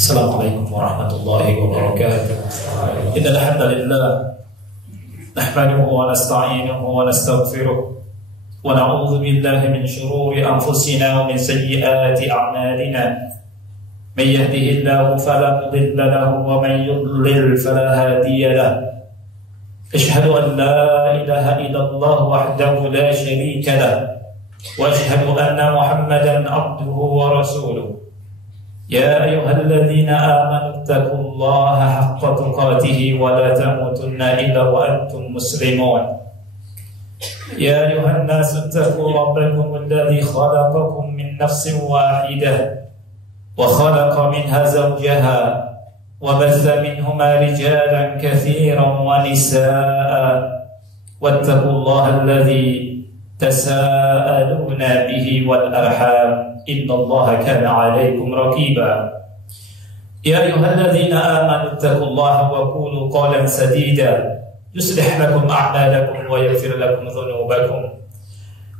Assalamualaikum warahmatullahi wabarakatuh. Innal hamdalillah nahmaduhu wa nasta'inuhu wa nastaghfiruh wa na'udzu billahi min shururi anfusina wa min sayyiati a'malina. May yahdihillahu fala mudilla lahu wa man yudlil fala hadiya lahu. Ashhadu an la ilaha illallah wahdahu la sharika lahu wa ashhadu anna Muhammadan abduhu wa rasuluh. يا أيها الذين آمنوا اتقوا الله حق تقاته ولا تموتن إلا وأنتم مسلمون يا أيها الناس اتقوا ربكم الذي خلقكم من نفس واحدة وخلق منها زوجها وبث منهما رجالا كثيرا ونساء واتقوا الله الذي تساءلون به والأرحام إن الله كان عليكم رقيبا يا أيها الذين آمنوا اتقوا الله وقولوا قولا سديدا يصلح لكم أعمالكم ويغفر لكم ذنوبكم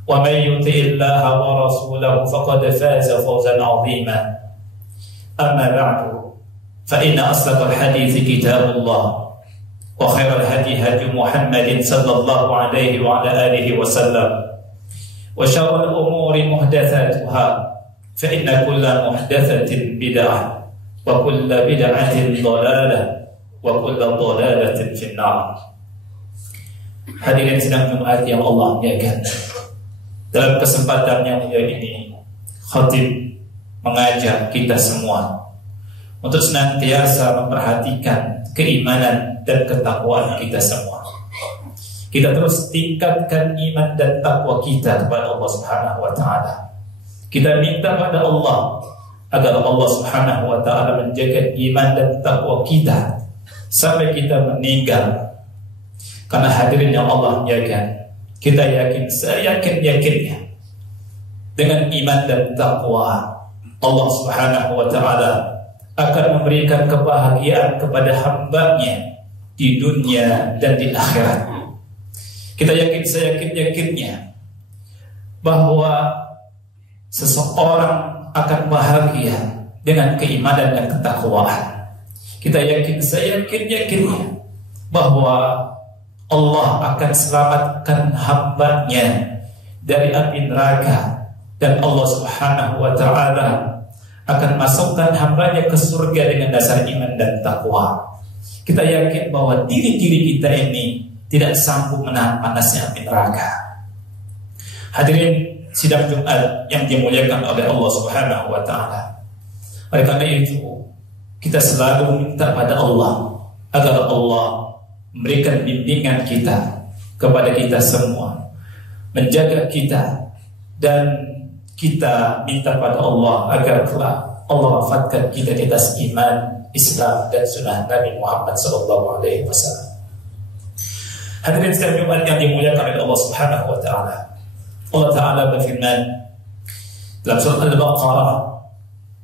ومن يطع الله ورسوله فقد فاز فوزا عظيما أما بعد فإن أصدق الحديث كتاب الله وخير الهدي هدي محمد صلى الله عليه وعلى آله وسلم وشر الأمور محدثاتها فإن كل محدثة بدعة وكل بدعة ضلالة وكل ضلالة في النار. Hadirin sidang Jumat yang Allah muliakan, dalam kesempatan yang mulia ini khatib mengajak kita semua untuk senantiasa memperhatikan keimanan dan ketakwaan kita semua. Kita terus tingkatkan iman dan takwa kita kepada Allah Subhanahu wa taala. Kita minta pada Allah agar Allah Subhanahu wa taala menjaga iman dan takwa kita sampai kita meninggal. Karena hadirin yang Allah muliakan, kita yakin, seyakin-yakinnya dengan iman dan takwa Allah Subhanahu wa taala akan memberikan kebahagiaan kepada hamba-Nya di dunia dan di akhirat. Kita yakin, seyakin-yakinnya bahwa seseorang akan bahagia dengan keimanan dan ketakwaan. Kita yakin, seyakin-yakinnya bahwa Allah akan selamatkan hamba-Nya dari api neraka, dan Allah Subhanahu wa ta'ala akan masukkan hamba-Nya ke surga dengan dasar iman dan takwa. Kita yakin bahwa diri-diri kita ini tidak sanggup menahan panasnya api neraka. Hadirin sidang Jumat yang dimuliakan oleh Allah Subhanahu wa taala. Oleh karena itu, kita selalu minta pada Allah agar Allah memberikan bimbingan kita kepada kita semua, menjaga kita, dan kita minta pada Allah agar kelak Allah wafatkan kita di atas iman, Islam, dan sunnah Nabi Muhammad SAW. Hadirin sidang Jumat yang dimuliakan oleh Allah Subhanahu wa taala. Allah Ta'ala berfirman dalam surah Al-Baqarah,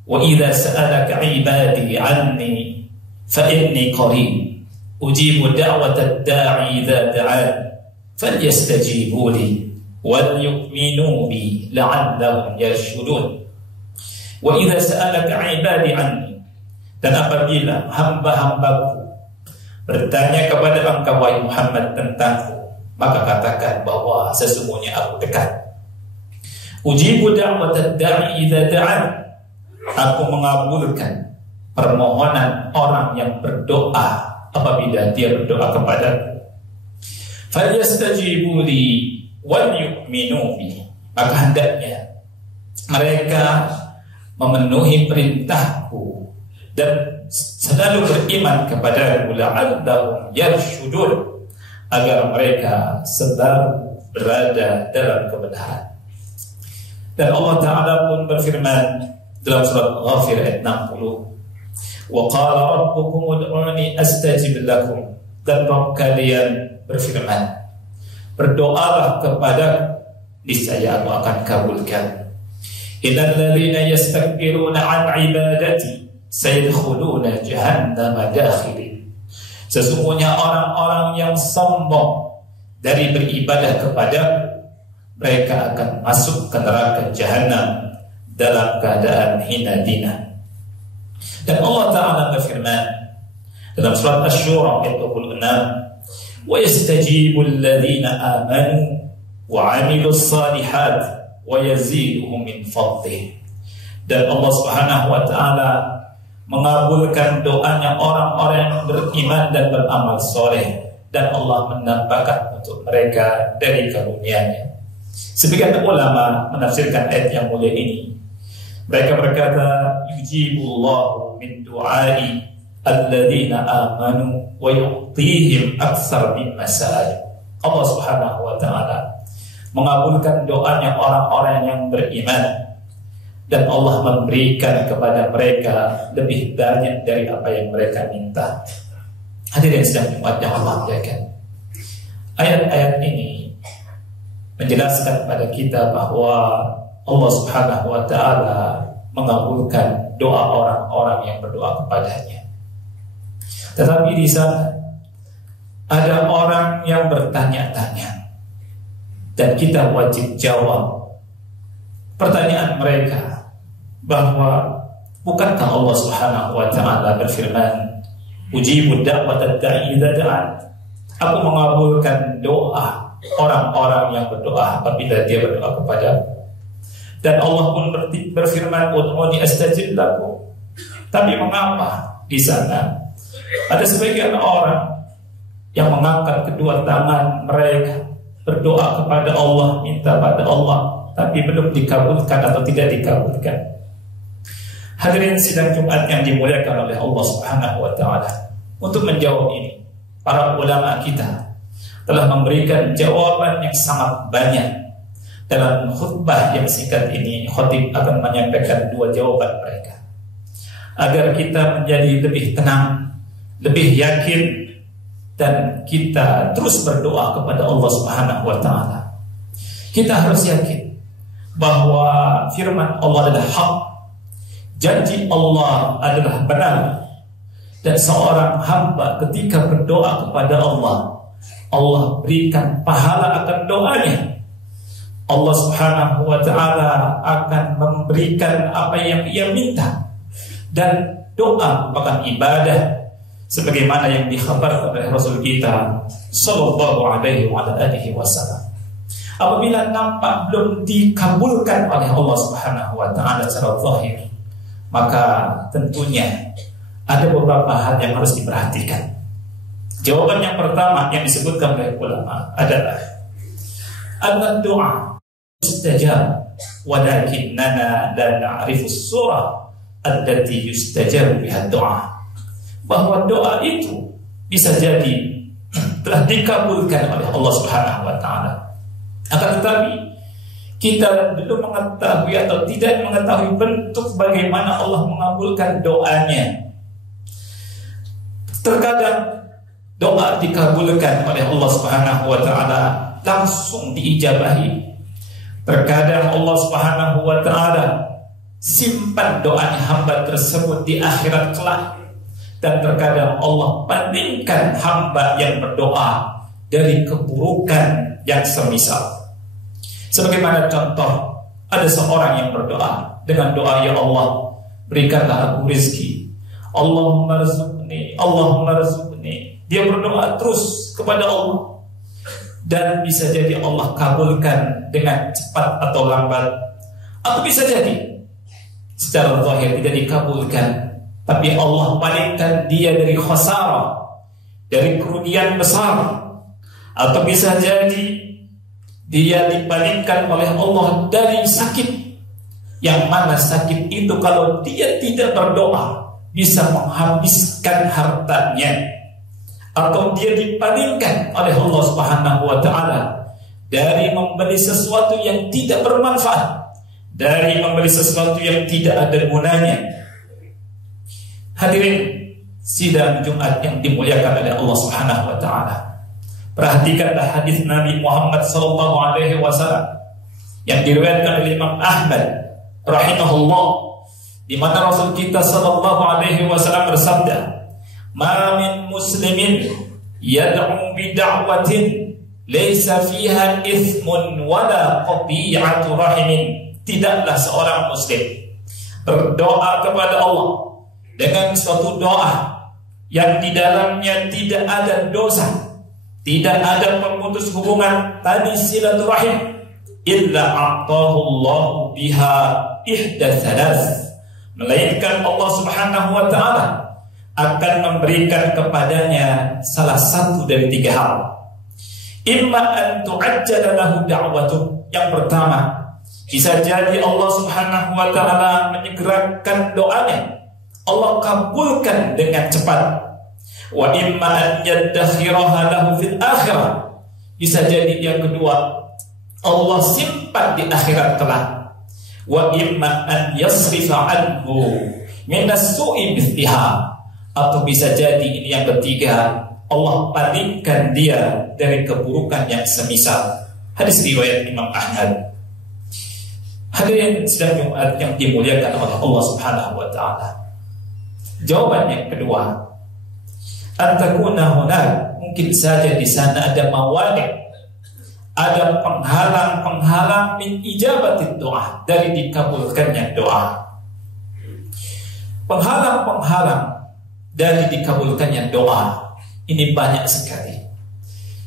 "Wa idza sa'alaka 'ibadi 'anni fa inni qarib ujibu da'watad da'i idza da'an falyastajibu li wal yu'minu bi la'allahum yarshudun." Wa idza sa'alaka 'ibadi 'anni, dan apabila hamba-hambaku bertanya kepada engkau wahai Muhammad tentangku, maka katakan bahwa sesungguhnya aku dekat. Ujibu da'watad da'i idza da'an, aku mengabulkan permohonan orang yang berdoa apabila dia berdoa kepadaku. Falyastajibu li wal yu'minu bi, maka hendaknya mereka memenuhi perintahku dan selalu beriman kepadaku, la'allahum yarshudun, agar mereka selalu berada dalam kebenaran. Dan Allah Ta'ala pun berfirman dalam surat Ghafir ayat 60, "Wa qala rabbukum ud'uni astajib lakum," dan Rabb kalian berfirman, berdoalah kepadaku, niscaya aku akan kabulkan. "Innal ladzina yastakbiruna 'an 'ibadati sayadkhuluna jahannama dakhirin." Sesungguhnya orang-orang yang sombong dari beribadah kepadaku, mereka akan masuk ke neraka jahanam dalam keadaan hina dina. Dan Allah Ta'ala berfirman dalam surat Asy-Syura ayat 26, "Wa yastajibul ladzina amanu wa 'amilus shalihat wa yaziduhum min fadlih." Dan Allah Subhanahu wa taala mengabulkan doanya orang-orang yang beriman dan beramal soleh, dan Allah menambahkan untuk mereka dari karunia-Nya. Sebagian ulama menafsirkan ayat yang mulia ini. Mereka berkata, "Yujibullahu min du'ai alladzina amanu wa yu'tihim aktsar mimma sa'alu." Allah Subhanahu wa taala mengabulkan doanya orang-orang yang beriman, dan Allah memberikan kepada mereka lebih banyak dari apa yang mereka minta. Hadirin sidang Jumat yang Allah muliakan, ayat-ayat ini menjelaskan pada kita bahwa Allah Subhanahu wa taala mengabulkan doa orang-orang yang berdoa kepadanya. Tetapi di sana ada orang yang bertanya-tanya, dan kita wajib jawab pertanyaan mereka, bahwa bukankah Allah Subhanahu wa taala berfirman, "Ujibu da'watad da'i idza da'an." Aku mengabulkan doa orang-orang yang berdoa apabila dia berdoa kepada. Dan Allah pun berfirman, "Ud'uni astajib lakum." Tapi mengapa di sana ada sebagian orang yang mengangkat kedua tangan mereka berdoa kepada Allah, minta pada Allah, tapi belum dikabulkan atau tidak dikabulkan? Hadirin sidang Jumat yang dimuliakan oleh Allah Subhanahu wa taala, untuk menjawab ini, para ulama kita telah memberikan jawaban yang sangat banyak. Dalam khutbah yang singkat ini, khatib akan menyampaikan dua jawaban mereka, agar kita menjadi lebih tenang, lebih yakin, dan kita terus berdoa kepada Allah Subhanahu wa taala. Kita harus yakin bahwa firman Allah adalah hak, janji Allah adalah benar, dan seorang hamba ketika berdoa kepada Allah, Allah berikan pahala akan doanya. Allah Subhanahu wa taala akan memberikan apa yang ia minta, dan doa merupakan ibadah sebagaimana yang dikhabarkan oleh Rasul kita sallallahu alaihi wasallam. Apabila nampak belum dikabulkan oleh Allah Subhanahu wa taala secara zahir, maka tentunya ada beberapa hal yang harus diperhatikan. Jawaban yang pertama yang disebutkan oleh ulama adalah anna doa mustajab, walakinnana la na'rifu surah allati yustajab biha doa. Bahwa doa itu bisa jadi telah dikabulkan oleh Allah Subhanahu wa taala, akan tetapi kita belum mengetahui atau tidak mengetahui bentuk bagaimana Allah mengabulkan doanya. Terkadang doa dikabulkan oleh Allah Subhanahu wa taala langsung diijabahi. Terkadang Allah Subhanahu wa taala simpan doanya hamba tersebut di akhirat kelak, dan terkadang Allah bandingkan hamba yang berdoa dari keburukan yang semisal. Sebagaimana contoh, ada seorang yang berdoa dengan doa, "Ya Allah, berikanlah aku rezeki. Allahumma rzuqni, Allahumma rzuqni." Dia berdoa terus kepada Allah, dan bisa jadi Allah kabulkan dengan cepat atau lambat, atau bisa jadi secara zahir tidak dikabulkan, tapi Allah palingkan dia dari khasarah, dari kerugian besar, atau bisa jadi dia dipalingkan oleh Allah dari sakit, yang mana sakit itu kalau dia tidak berdoa bisa menghabiskan hartanya, atau dia dipalingkan oleh Allah Subhanahu wa taala dari membeli sesuatu yang tidak bermanfaat, dari membeli sesuatu yang tidak ada gunanya. Hadirin sidang Jumat yang dimuliakan oleh Allah Subhanahu wa taala, perhatikanlah hadis Nabi Muhammad sallallahu alaihi wasallam yang diriwayatkan oleh Imam Ahmad rahimahullah, di mana Rasul kita sallallahu alaihi wasallam bersabda, "Ma min muslimin yad'u bi da'watin laysa fiha ithmun wala qati'atu rahimin." Tidaklah seorang muslim berdoa kepada Allah dengan suatu doa yang di dalamnya tidak ada dosa, tidak ada pemutus hubungan tali silaturahim, illa a'tahu Allah biha ihda thalath, melainkan Allah Subhanahu wa ta'ala akan memberikan kepadanya salah satu dari 3 hal. Imma an tu'ajjala lahu da'watuh, yang pertama, bisa jadi Allah Subhanahu wa ta'ala menyegerakan doanya, Allah kabulkan dengan cepat. Wa imma an yaddakhiraha lahu fil akhirah, bisa jadi yang kedua, Allah simpan di akhirat kelak. Wa imma an yasrifa anhu minas su'i mithliha, atau bisa jadi ini yang ketiga, Allah palingkan dia dari keburukan yang semisal. Hadis riwayat Imam Ahmad. Hadirin sidang Jumat yang dimuliakan oleh Allah Subhanahu wa ta'ala. Jawaban yang kedua, antakuna hunak, mungkin saja di sana ada mawani', ada penghalang-penghalang min ijabatid doa, dari dikabulkannya doa. Penghalang-penghalang dari dikabulkannya doa ini banyak sekali.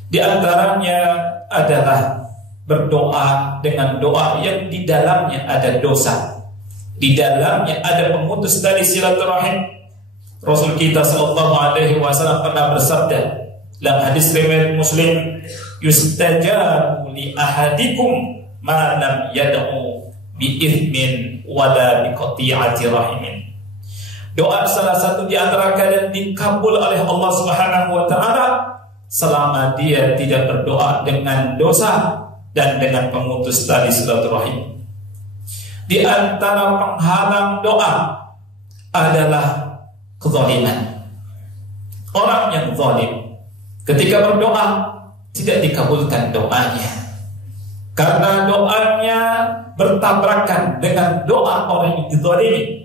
Di antaranya adalah berdoa dengan doa yang di dalamnya ada dosa, di dalamnya ada pemutus tali silaturahim. Rasul kita sallallahu alaihi wasallam pernah bersabda dalam hadis riwayat Muslim, yustajabu li ahadikum ma lam yad'u bi ithmin wala bi qati'ati rahimin. Doa salah satu di antara kalian dikabul oleh Allah Subhanahu wa ta'ala selama dia tidak berdoa dengan dosa dan dengan pemutus tali silaturahim. Di antara penghalang doa adalah kezaliman. Orang yang zalim ketika berdoa tidak dikabulkan doanya, karena doanya bertabrakan dengan doa orang yang dizalimi.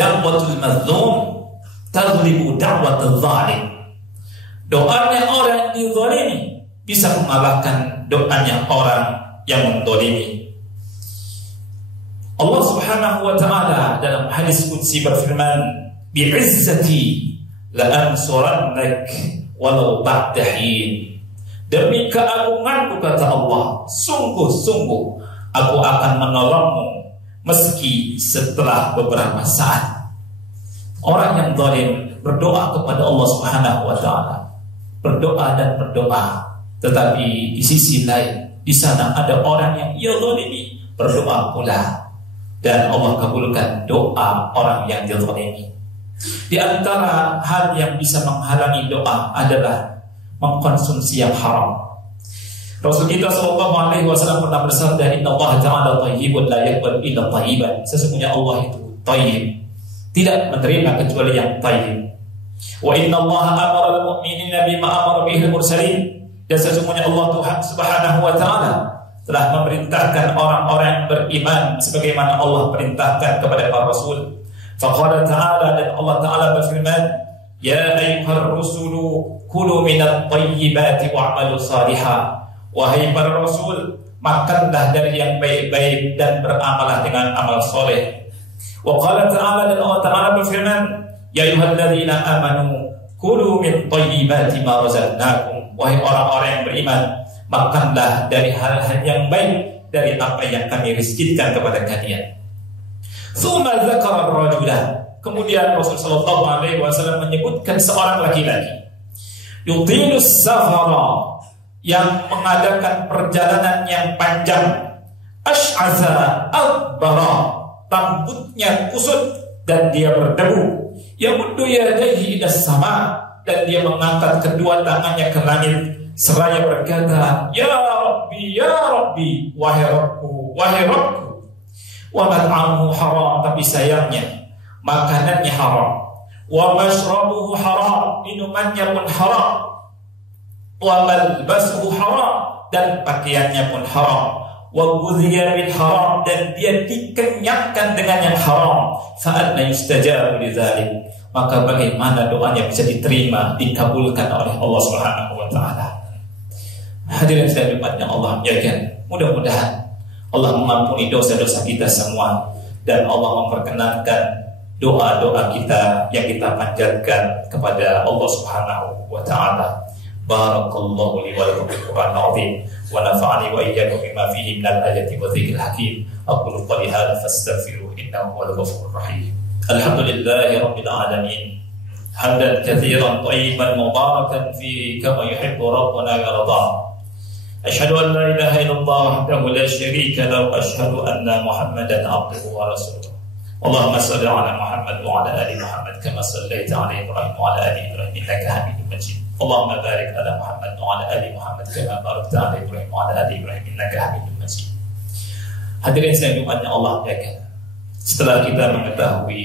Da'watul mazlum taghlibu da'watul zalim. Doanya orang yang dizalimi bisa mengalahkan doanya orang yang menzalimi. Allah Subhanahu wa ta'ala dalam hadis qudsi berfirman, bi'izzati la'ansurannak walau ba'da hin. Demi keagunganku, kata Allah, sungguh-sungguh aku akan menolongmu meski setelah beberapa saat. Orang yang zalim berdoa kepada Allah Subhanahu wa ta'ala, berdoa dan berdoa, tetapi di sisi lain di sana ada orang yang ia zalimi, berdoa pula, dan Allah kabulkan doa orang yang dizalimi. Di antara hal yang bisa menghalangi doa adalah mengkonsumsi yang haram. Rasul kita sallallahu alaihi wasallam pernah bersabda, inna Allah ta'ala thayyibun la yaqbalu illa thayyiban. Sesungguhnya Allah itu thayyib, tidak menerima kecuali yang thayyib. Wa inna Allah amara al-mu'minina bima amara bihi al-mursalin. Dan sesungguhnya Allah Tuhan Subhanahu wa ta'ala telah memerintahkan orang-orang yang beriman sebagaimana Allah perintahkan kepada para rasul. Faqala ta'ala, dan Allah ta'ala berfirman, ya ayyuhar rusulu kulu minat thayyibati wa'malu salihah. Wahai para rasul, makanlah dari yang baik-baik dan beramalah dengan amal soleh. Wa qala ta'ala, dan Allah ta'ala berfirman, ya ayyuhalladzina amanu kulu min thayyibati ma razaqnakum. Wahai orang-orang yang beriman, makanlah dari hal-hal yang baik dari apa yang kami rizkikan kepada kalian. Tsumma dzakara ar-rajulah. Kemudian Rasulullah sallallahu alaihi wasallam menyebutkan seorang laki-laki yutilus safara, yang mengadakan perjalanan yang panjang, ash'atha adbara, rambutnya kusut dan dia berdebu, yamuddu yadayhi ila sama, dan dia mengangkat kedua tangannya ke langit seraya berkata, ya Rabbi, wahai Rabbku, wahai Rabbku. Wa mat'amuhu haram, tapi sayangnya makanannya haram. Wa mashrabuhu haram, minumannya pun haram. Wa malbasuhu haram, dan pakaiannya pun haram. Wa ghudhiya bil haram, dan dia dikenyangkan dengan yang haram. Fa anna yustajabu lidzalik, maka bagaimana doanya bisa diterima, dikabulkan oleh Allah Subhanahu wa ta'ala. Hadirin sekalian yang Allah muliakan, mudah-mudahan Allah mengampuni dosa-dosa kita semua, dan Allah memperkenankan doa-doa kita yang kita panjatkan kepada Allah Subhanahu wa taala. Barakallahu li wa lakum bil Qur'anil azim wa nafa'ani wa iyyakum bima fihi minal ayati wa dzikril hakim. Aqulu qali hadza fastaghfiruhu innahu huwal ghafurur rahim. Alhamdulillahi rabbil alamin. Hamdan katsiran thayyiban mubarakan fihi kama yuhibbu rabbuna wa yarda. Asyhadu an la ilaha illallah wahdahu la syarika lahu wa asyhadu anna Muhammadan abduhu wa rasuluh. Allahumma shalli ala Muhammad wa ala ali Muhammad kama shallaita ala Ibrahim wa ala ali Ibrahim innaka Hamidum Majid. Allahumma barik ala Muhammad wa ala ali Muhammad kama barakta ala Ibrahim wa ala ali Ibrahim innaka Hamidum Majid. Hadirin sekalian Jumatnya Allah muliakan. Setelah kita mengetahui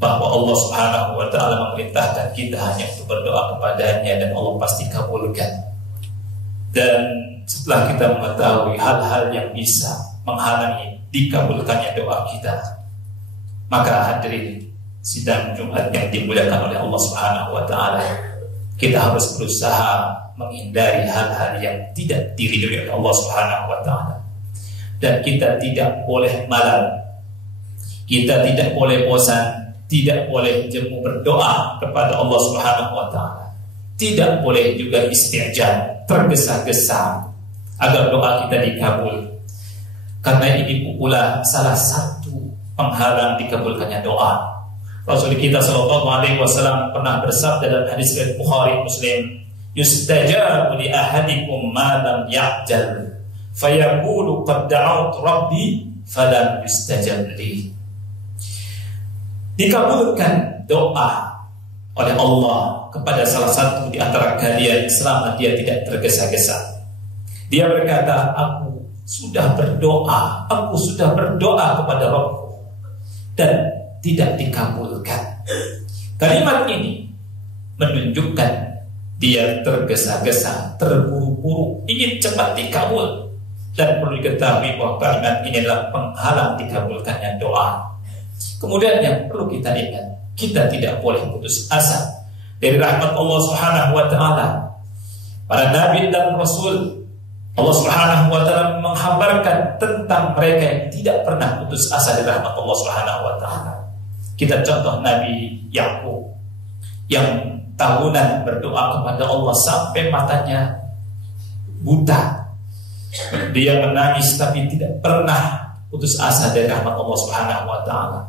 bahwa Allah Subhanahu wa taala memerintahkan kita hanya untuk berdoa kepadanya dan Allah pasti kabulkan. Dan setelah kita mengetahui hal-hal yang bisa menghalangi dikabulkannya doa kita, maka hadirin sidang Jumat yang dimuliakan oleh Allah Subhanahu wa taala, kita harus berusaha menghindari hal-hal yang tidak diridhoi oleh Allah Subhanahu wa taala. Dan kita tidak boleh malam, kita tidak boleh bosan, tidak boleh jemu berdoa kepada Allah Subhanahu wa taala. Tidak boleh juga isti'jal, tergesa-gesa agar doa kita dikabul. Karena ini pula salah satu penghalang dikabulkannya doa. Rasul kita sallallahu alaihi wasallam pernah bersabda dalam hadis riwayat Bukhari Muslim, "Yustajabu li ahadikum ma lam ya'jal, fayaqulu qad da'awtu rabbi falam yustajab li." Dikabulkan doa oleh Allah kepada salah satu di antara kalian selama dia tidak tergesa-gesa. Dia berkata, aku sudah berdoa kepada Rabbku dan tidak dikabulkan. Kalimat ini menunjukkan dia tergesa-gesa, terburu-buru, ingin cepat dikabul. Dan perlu diketahui bahwa kalimat ini adalah penghalang dikabulkannya doa. Kemudian yang perlu kita ingat, kita tidak boleh putus asa dari rahmat Allah Subhanahu wa taala. Para nabi dan rasul, Allah Subhanahu wa taala menghabarkan tentang mereka yang tidak pernah putus asa dari rahmat Allah Subhanahu wa taala. Kita contoh Nabi Yakub yang tahunan berdoa kepada Allah sampai matanya buta. Dia menangis tapi tidak pernah putus asa dari rahmat Allah Subhanahu wa taala.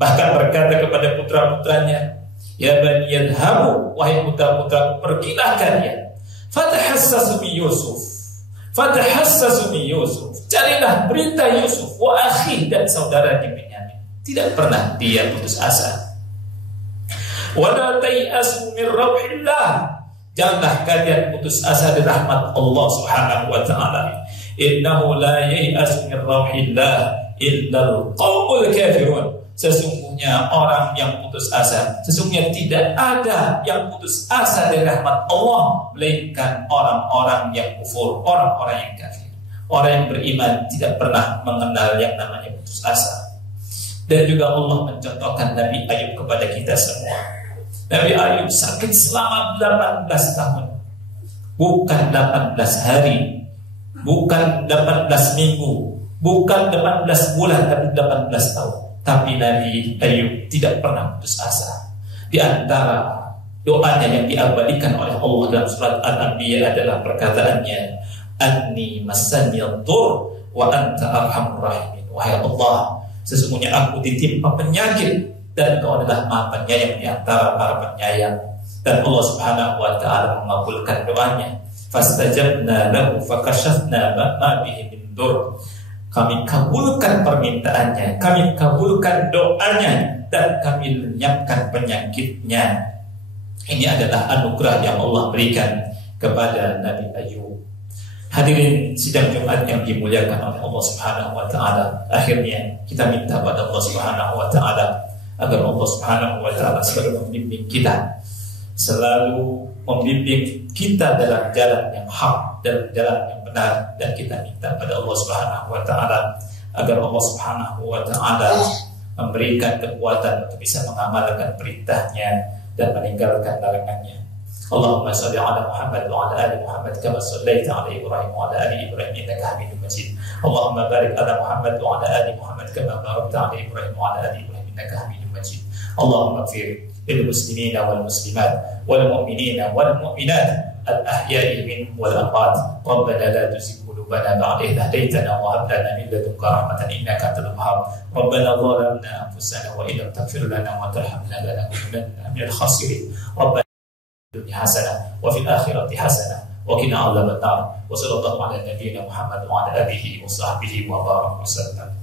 Bahkan berkata kepada putra-putranya, "Ya bani yadhhabu, wahai putra-putra, pergilah kalian. Fatahassasu min Yusuf. Fatahassasu min Yusuf. Carilah berita Yusuf wa akhi dan saudara Binyamin." Tidak pernah dia putus asa. Wa la tayasu min rauhillah. Janganlah kalian putus asa dari rahmat Allah Subhanahu wa taala. Innahu la yayasu min rauhillah illa al-qaumul kafirun. Sesungguhnya orang yang putus asa, sesungguhnya tidak ada yang putus asa dari rahmat Allah melainkan orang-orang yang kufur, orang-orang yang kafir. Orang yang beriman tidak pernah mengenal yang namanya putus asa. Dan juga Allah mencontohkan Nabi Ayub kepada kita semua. Nabi Ayub sakit selama 18 tahun. Bukan 18 hari, bukan 18 minggu, bukan 18 bulan, tapi 18 tahun. Tapi Nabi Ayub tidak pernah putus asa. Di antara doanya yang diabadikan oleh Allah dalam surat Al-Anbiya adalah perkataannya, "Anni massaniyadur wa anta arhamur rahimin." Wahai Allah, sesungguhnya aku ditimpa penyakit dan Kau adalah Maha Penyayang di antara para penyayang. Dan Allah Subhanahu wa taala mengabulkan doanya. Fastajabna lahu fakashafna ma bihi min dur. Kami kabulkan permintaannya, kami kabulkan doanya, dan kami lenyapkan penyakitnya. Ini adalah anugerah yang Allah berikan kepada Nabi Ayub. Hadirin sidang Jumat yang dimuliakan oleh Allah Subhanahu wa taala. Akhirnya kita minta pada Allah Subhanahu wa taala agar Allah Subhanahu wa taala selalu membimbing kita, selalu membimbing kita dalam jalan yang hak, dalam jalan yang benar. Dan kita minta pada Allah Subhanahu wa taala agar Allah Subhanahu wa taala memberikan kekuatan untuk bisa mengamalkan perintahnya dan meninggalkan larangannya. Allahumma shalli ala Muhammad wa ala ali Muhammad kama shallaita ala Ibrahim wa ala ali Ibrahim innaka Hamidum Majid. Allahumma barik ala Muhammad wa ala ali Muhammad kama barakta ala Ibrahim wa ala ali Ibrahim إنك حميد مجيد. اللهم اغفر للمسلمين والمسلمات والمؤمنين والمؤمنات الأحياء منهم والأموات. ربنا لا تزغ قلوبنا بعد إذ هديتنا وهب لنا من لدنك رحمة إنك أنت الوهاب. ربنا ظلمنا أنفسنا وإن لم تغفر لنا وترحمنا لنكونن من الخاسرين. ربنا الدنيا حسنة وفي الآخرة حسنة وقنا عذاب النار. وصلى الله على نبينا محمد وعلى آله وصحبه وبارك وسلم.